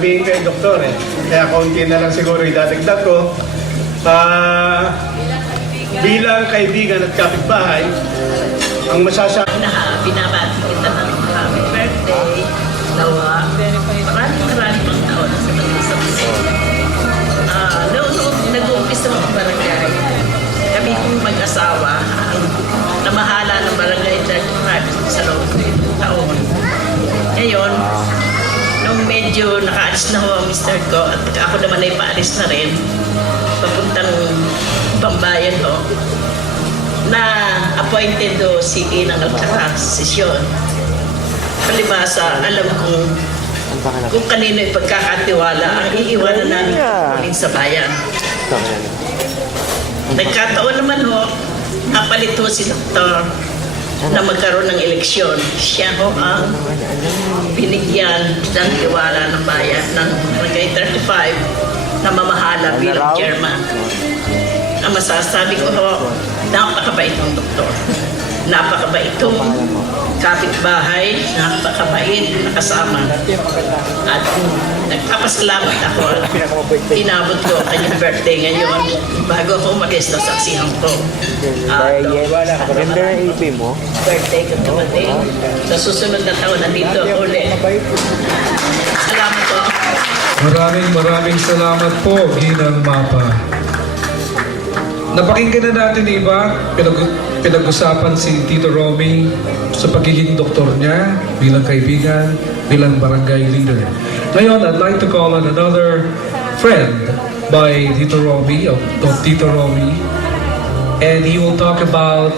Sabihin kay doktor kaya kaunti na lang siguro idadagdag ko. Bilang kaibigan at kapitbahay, ang masasabi binabati kita ng happy birthday. Nawa, maraming pang taon sa mag-isang noong nag-uumpisa ng barangay, kami kong mag-asawa, namahala ng barangay 35 sa loob ng taon. Ngayon, nung medyo nakaalis na ho ang mister ko at ako naman ay paalis na rin, papuntang Pambayan ho, na appointed do si Inang at saka si Sean. Palibasa, alam kung kanino ipagkakatiwala ang iiwanan namin uling sa bayan. Nagkataon naman ho, napalit ho si Doktor na magkaroon ng eleksyon. Siya ho ang binigyan ng tiwala ng bayan ng Barangay 35 na mamahala bilang chairman. Ang masasabi ko ho, napakabait ng doktor. Napakabait itong kapitbahay, napakabait na kasama. At nagpapasalamat ako. Inabot ko kanyang birthday ngayon bago ako umalis na saksihan ko. Ganda ng EP mo. Birthday ko dumating. Sa susunod na taon, nandito ako ulit. Salamat po. Maraming salamat po, Ginang Mapa. Napakinggan na natin, iba, pinag-usapan si Tito Romy sa pagiging doktor niya bilang kaibigan, bilang barangay leader. Ngayon, I'd like to call on another friend by Tito Romy, of Tito Romy, and he will talk about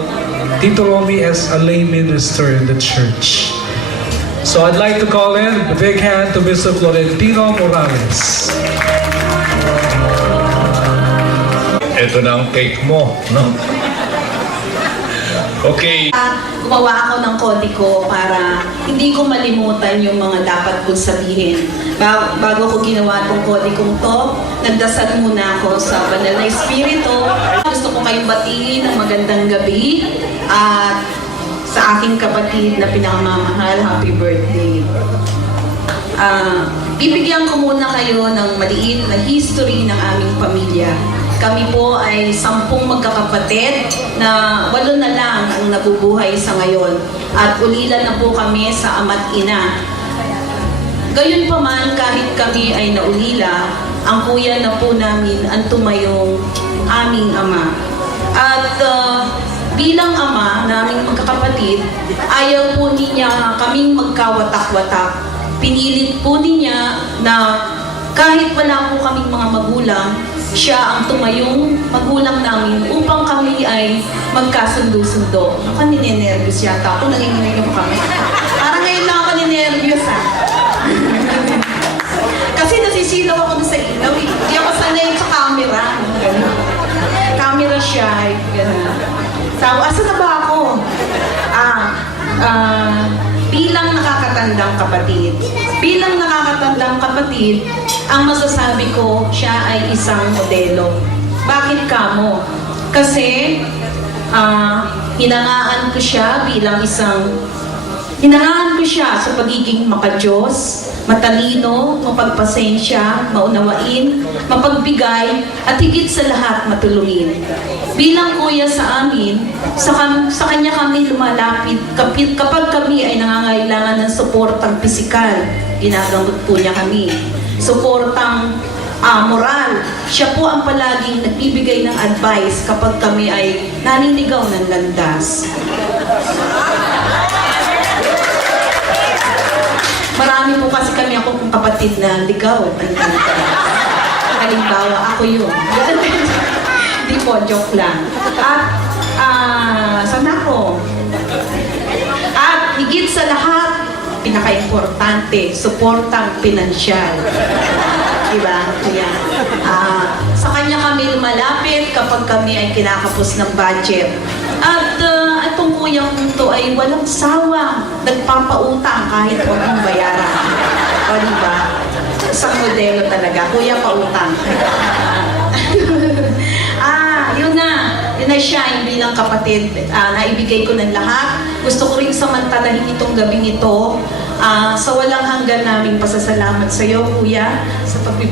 Tito Romy as a lay minister in the church. So I'd like to call in a big hand to Mr. Florentino Morales. Ito na ang cake mo, no? Okay. Gumawa ako ng kodiko para hindi ko malimutan yung mga dapat kong sabihin. Bago ko ginawa itong kodikong to, nagdasal muna ako sa Banal na Espiritu. Gusto ko kayong batiin ng magandang gabi at sa aking kapatid na pinakamamahal, happy birthday. Bibigyan ko muna kayo ng maliit na history ng aming pamilya. Kami po ay 10 magkakapatid na 8 na lang ang nabubuhay sa ngayon. At ulila na po kami sa ama't ina. Gayon pa man, kahit kami ay naulila, ang kuya na po namin ang tumayong aming ama. At bilang ama naming magkakapatid, ayaw po niya kaming magkawatak-watak. Pinilit po niya na kahit wala po kaming mga magulang, siya ang tumayong magulang namin upang kami ay magkasundo-sundo. Ako ninenervyos yata ako, nanginginig na po kami. Parang ngayon lang ako ninenervyos Kasi nasisilaw ako sa ilaw. Hindi ako sanay sa camera. Camera shy. Sabi, asa na ba ako? Bilang nakakatandang kapatid, ang masasabi ko, siya ay isang modelo. Bakit kamo? Kasi, hinangaan ko siya sa pagiging makadiyos, matalino, mapagpasensya, maunawain, mapagbigay, at higit sa lahat matulungin. Bilang kuya sa amin, sa kanya kami lumalapit kapag kami ay nangangailangan ng suportang pisikal. Ginagamot po niya kami. Suportang moral. Siya po ang palaging nagbibigay ng advice kapag kami ay naninigaw ng landas. Marami po kasi kami akong kapatid na ligaw. Halimbawa, ako yun. Hindi po, joke lang. At, saan ako? At, higit sa lahat, pinaka-importante, suportang pinansyal. Diba? Kaya, sa kanya kami lumalapit kapag kami ay kinakapos ng budget. At itong kuyang to ay walang sawa, nagpapautang kahit huwag mong bayaran. O diba? Isang modelo talaga, kuya pautang. Yun na siya, hindi lang kapatid. Naibigay ko ng lahat. Gusto ko rin samantalahin itong gabing ito Sa walang hanggan naming pasasalamat sa iyo, Kuya, sa pagbibigay